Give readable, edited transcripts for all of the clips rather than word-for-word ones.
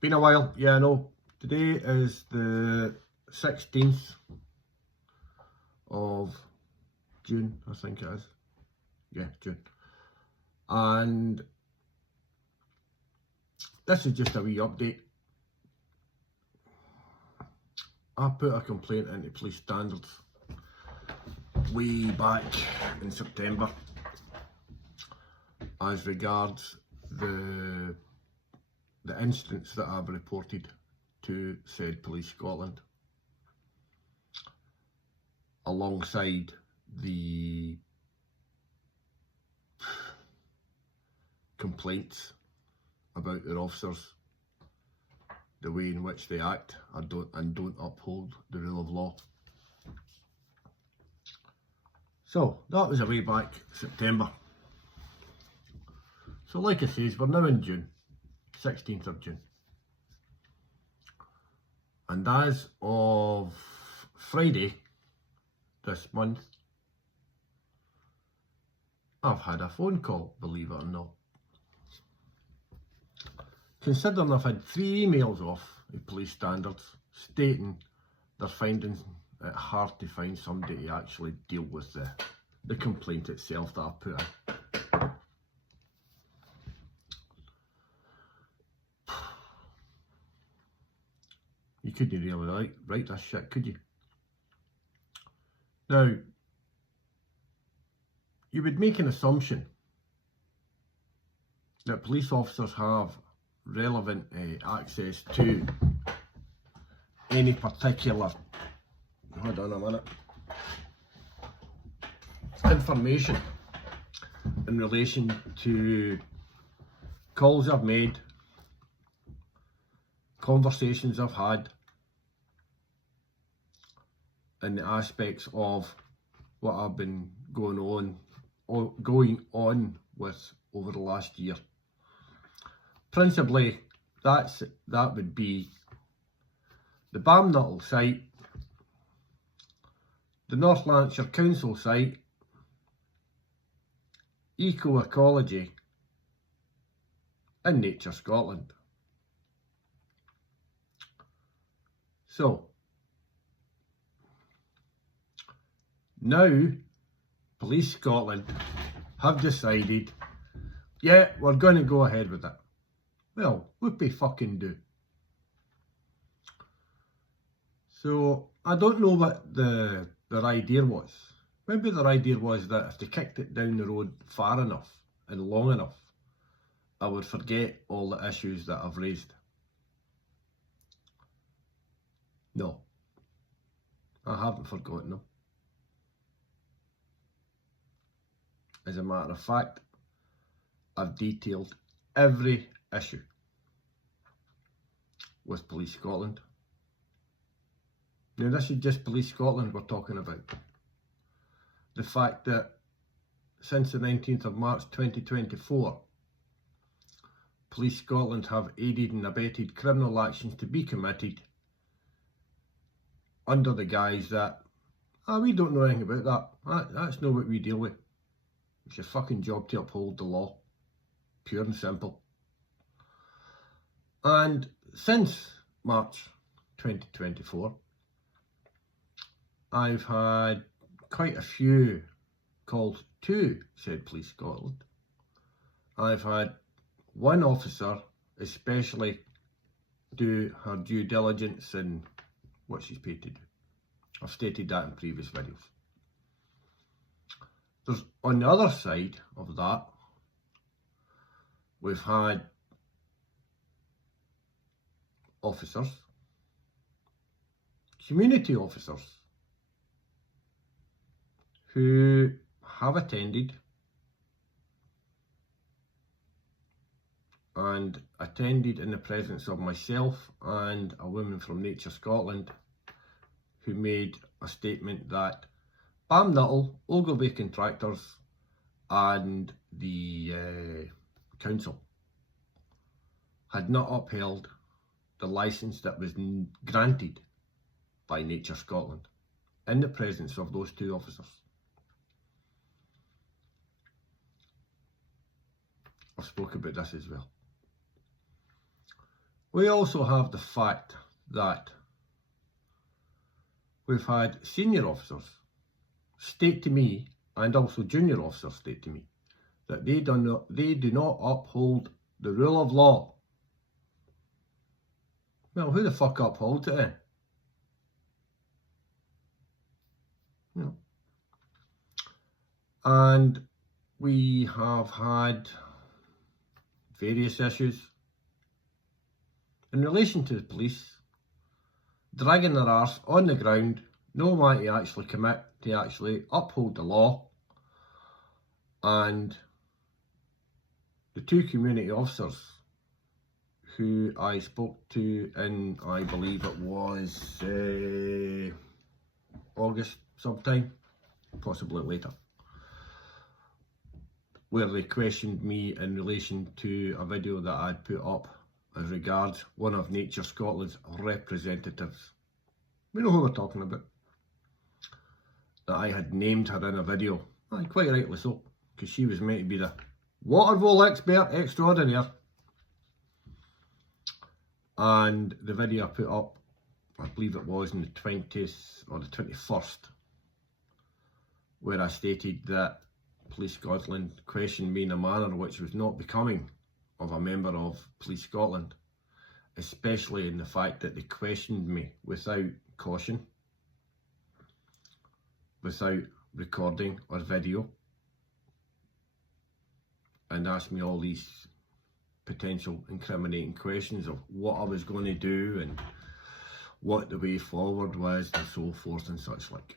Been a while, yeah, I know. Today is the 16th of June, I think it is. Yeah, June. And this is just a wee update. I put a complaint into police standards way back in September as regards the incidents that I've reported to said Police Scotland, alongside the complaints about their officers, the way in which they act and don't uphold the rule of law. So that was a way back September. So like I says, we're now in June, 16th of June. And as of Friday this month, I've had a phone call, believe it or not. Considering I've had 3 emails off the police standards stating they're finding it hard to find somebody to actually deal with the complaint itself that I've put in. You couldn't really write this shit, could you? Now, you would make an assumption that police officers have relevant access to any particular, hold on a minute, information in relation to calls I've made, conversations I've had, and the aspects of what I've been going on with over the last year. Principally, that would be the Balmnuttall site, the North Lanarkshire Council site, Eco-Ecology, and Nature Scotland. So, now Police Scotland have decided, yeah, we're going to go ahead with it. Well, whoopie fucking do. So, I don't know what their idea was. Maybe their idea was that if they kicked it down the road far enough and long enough, I would forget all the issues that I've raised. No, I haven't forgotten them. As a matter of fact, I've detailed every issue with Police Scotland. Now, this is just Police Scotland we're talking about. The fact that since the 19th of March 2024, Police Scotland have aided and abetted criminal actions to be committed under the guise that, we don't know anything about that. That's not what we deal with. It's your fucking job to uphold the law. Pure and simple. And since March 2024, I've had quite a few calls to said Police Scotland. I've had one officer especially do her due diligence in what she's paid to do. I've stated that in previous videos. There's, on the other side of that, we've had officers, community officers, who have attended in the presence of myself and a woman from Nature Scotland, who made a statement that Balmnuttall, Ogilvy Contractors and the council had not upheld the licence that was granted by Nature Scotland in the presence of those 2 officers. I've spoken about this as well. We also have the fact that we've had senior officers state to me, and also junior officers state to me, that they do not uphold the rule of law. Well, who the fuck upholds it then? You know. And we have had various issues in relation to the police dragging their arse on the ground, no one to actually commit to actually uphold the law. And the two community officers who I spoke to in, I believe it was August sometime, possibly later, where they questioned me in relation to a video that I'd put up as regards one of Nature Scotland's representatives. We know who we're talking about. That I had named her in a video, and quite rightly so, because she was meant to be the watervole expert extraordinaire. And the video I put up, I believe it was on the 20th or the 21st, where I stated that Police Scotland questioned me in a manner which was not becoming of a member of Police Scotland, especially in the fact that they questioned me without caution, without recording or video, and asked me all these potential incriminating questions of what I was going to do and what the way forward was and so forth and such like.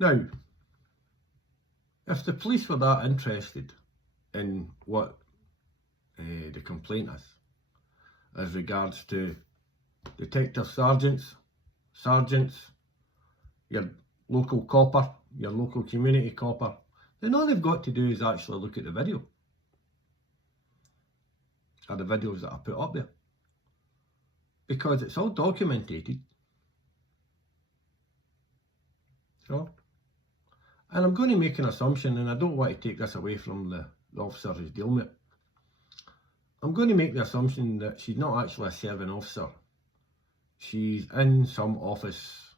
Now, if the police were that interested in what the complaint is, as regards to detective sergeants, your local copper, your local community copper, then all they've got to do is actually look at the video, or the videos that I put up there, because it's all documented. So, and I'm going to make an assumption, and I don't want to take this away from the officer who's dealing with it. I'm going to make the assumption that she's not actually a serving officer. She's in some office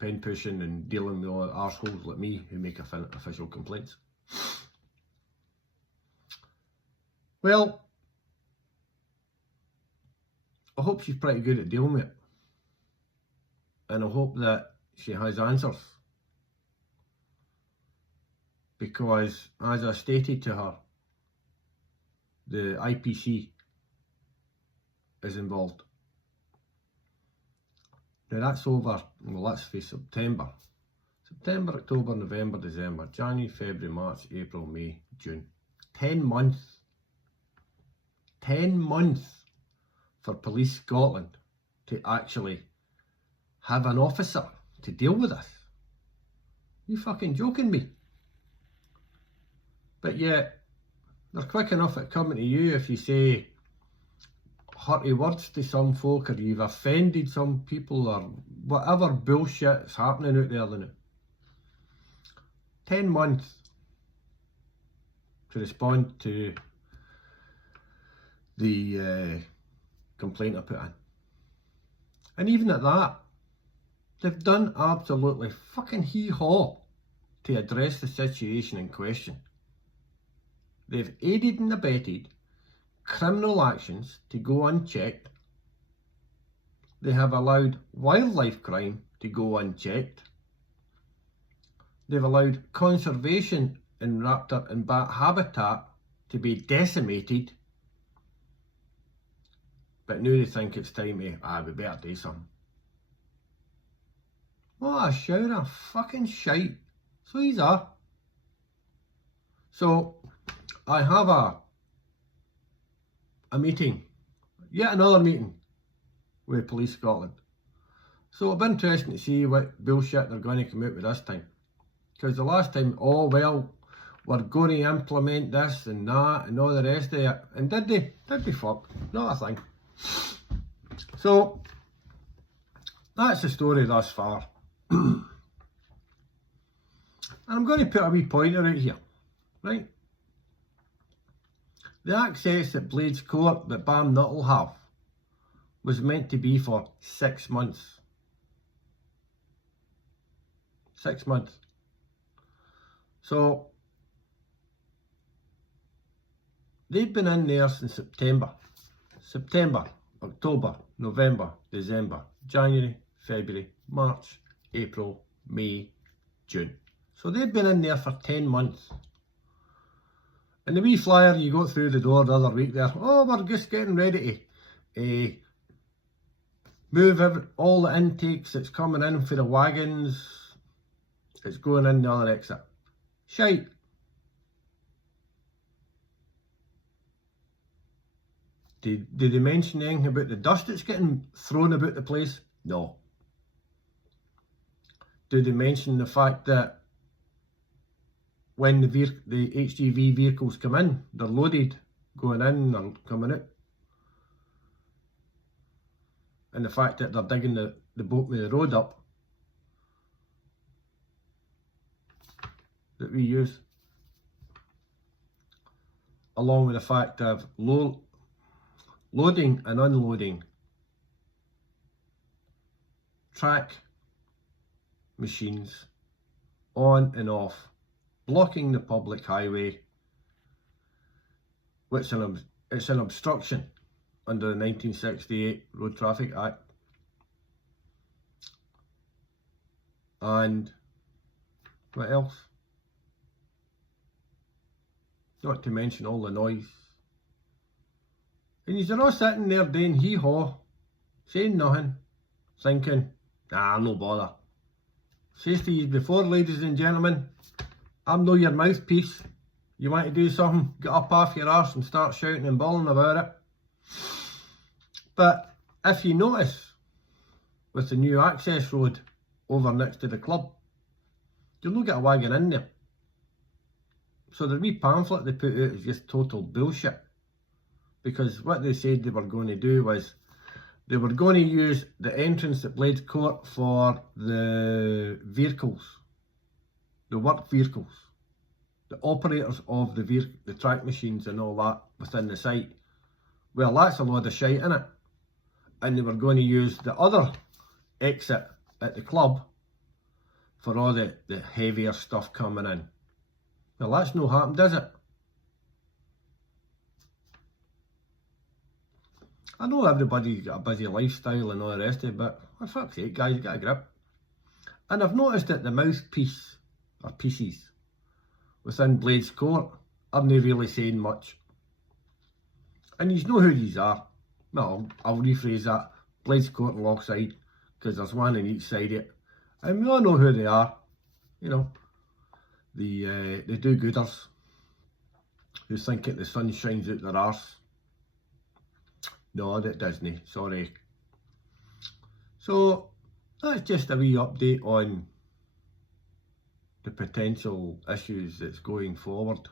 pen pushing and dealing with all arseholes like me who make official complaints. Well, I hope she's pretty good at dealing with it. And I hope that she has answers. Because, as I stated to her, the IPC is involved. Now that's over, well, let's face September, October, November, December, January, February, March, April, May, June. 10 months. 10 months for Police Scotland to actually have an officer to deal with this. You fucking joking me? But yet, they're quick enough at coming to you if you say hurty words to some folk, or you've offended some people, or whatever bullshit's happening out there now. 10 months to respond to the complaint I put in. And even at that, they've done absolutely fucking hee-haw to address the situation in question. They've aided and abetted criminal actions to go unchecked. They have allowed wildlife crime to go unchecked. They've allowed conservation in raptor and bat habitat to be decimated. But now they think it's time to, we better do something. What a shower of fucking shite. So these are. So, I have a meeting, yet another meeting with Police Scotland. So it'll be interesting to see what bullshit they're going to come out with this time. Because the last time, oh well, we're going to implement this and that and all the rest of it. And did they? Did they fuck? Not a thing. So, that's the story thus far. And I'm going to put a wee pointer out here, right? The access at Blades Court that Bam Nuttall have was meant to be for 6 months. 6 months. So they've been in there since September, October, November, December, January, February, March, April, May, June. So they've been in there for 10 months. And the wee flyer you got through the door the other week there, oh, we're just getting ready to move all the intakes that's coming in for the wagons. It's going in the other exit. Shite. Did they mention anything about the dust that's getting thrown about the place? No. Did they mention the fact that when the HGV vehicles come in, they're loaded, going in or coming out? And the fact that they're digging the boat with the road up that we use, along with the fact of loading and unloading track machines on and off, blocking the public highway, which it's an obstruction under the 1968 Road Traffic Act. And what else? Not to mention all the noise. And you're all sitting there doing hee-haw, saying nothing, thinking, nah, no bother. Says to you before, ladies and gentlemen, I'm no your mouthpiece. You want to do something, get up off your arse and start shouting and bawling about it. But if you notice, with the new access road over next to the club, you'll not get a wagon in there. So the wee pamphlet they put out is just total bullshit. Because what they said they were going to do was, they were going to use the entrance at Blades Court for the vehicles, the work vehicles, the operators of the track machines and all that within the site. Well, that's a load of shite, innit? And they were going to use the other exit at the club for all the heavier stuff coming in. Well, that's no happened, is it? I know everybody's got a busy lifestyle and all the rest of it, but for fuck's sake, guys, get a grip. And I've noticed that the mouthpiece, or pieces, within Blades Court aren't really saying much. And you know who these are. No, I'll rephrase that. Blades Court and Lochside, because there's one on each side of it. And we all know who they are. You know, the do-gooders who think that the sun shines out their arse. No, that doesn't, sorry. So, that's just a wee update on the potential issues that's going forward.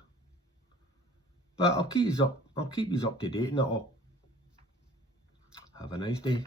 But I'll keep you up to date and it all. Have a nice day.